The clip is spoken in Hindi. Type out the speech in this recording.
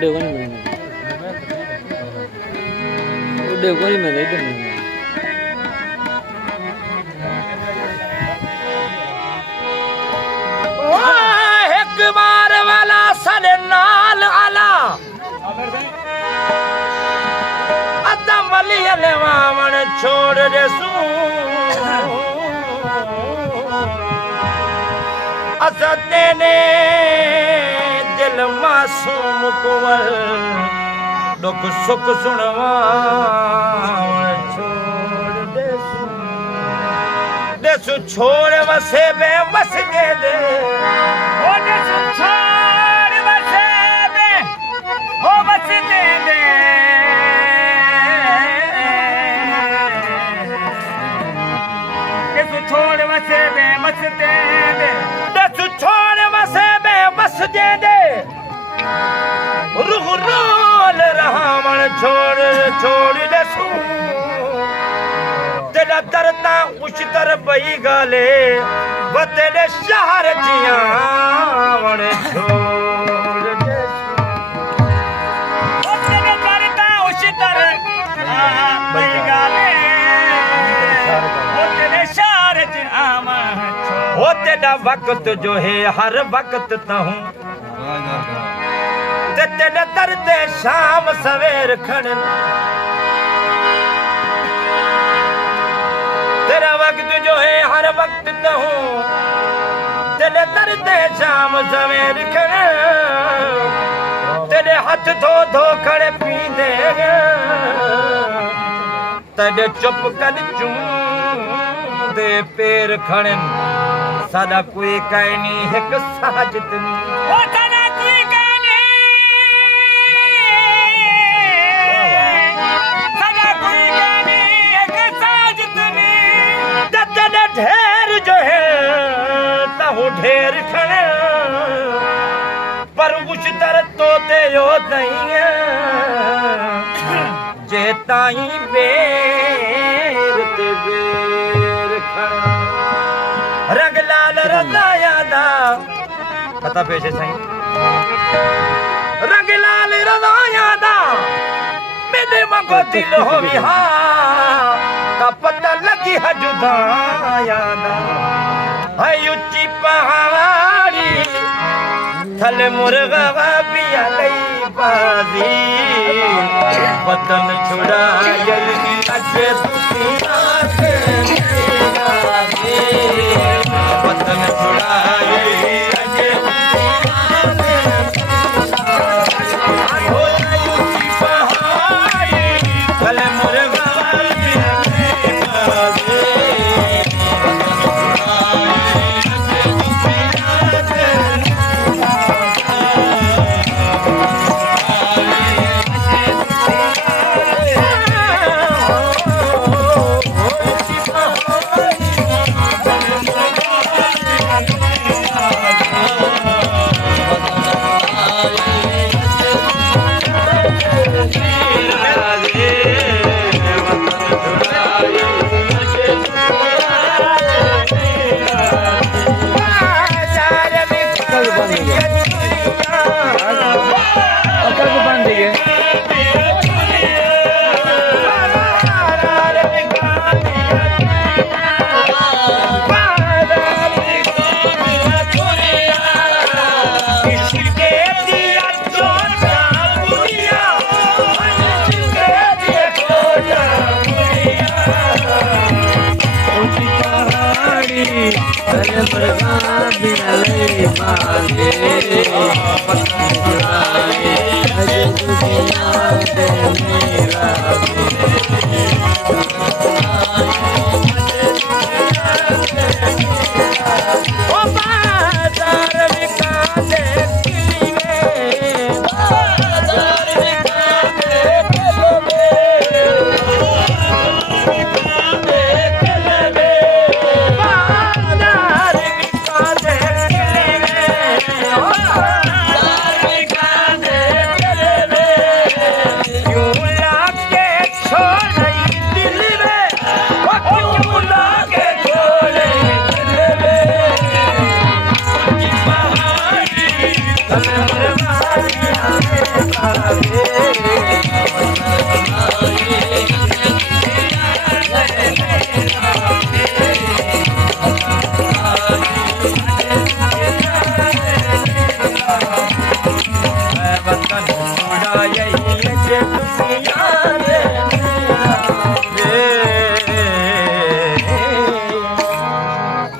उड़े कोनी में उड़े कोनी में दे दे एक बार वाला सरे नाल आला अदा मलियले वामन छोड़ दे सू असते ने दिल मासूम कुवल दुख सुख सुनवा छोड़ दे सू छोड़ वसे बे वस दे दे ओ दे सू छोड़ वसे बे ओ वस दे दे दे सू छोड़ वसे बे वस दे दे दे सू छोड़ वसे बे वस दे दे रूह रोल रहावण छोड़ दे सू तेरा दरता उशतर पई गाले वो तेरे शहर जियावण छोड़ दे वो तेरे दरता उशतर पई गाले वो तेरे शहर जियावण वो तेरा वक्त जो है हर वक्त ताहूं तेरे दर्द शाम सवेर खड़न तेरा वक्त जो है हर वक्त न हो तेरे दर्द शाम सवेर खड़न तेरे हाथ धो धो खड़े पी दे तेरे चुप कर चूं दे पैर खड़न सादा कोई कहनी एक साजिद नहीं ढेर जो है ताहू ढेर खड़े पर कुछ दर तोते यो नहीं जे ताई बेर ते बेर खड़े रंग लाल रदाया दा पता पेशे सही रंग लाल रदाया दा मेरे मंगो दिल हो विहा का पता लगी है जुदाया ना है उच्ची पहाड़ी थले मुर्गा पिया लई बाजी पतन छुड़ा जल्दी अच्छे दुनिया से पतन छुड़ा जल्दी अच्छे दिल में टुकी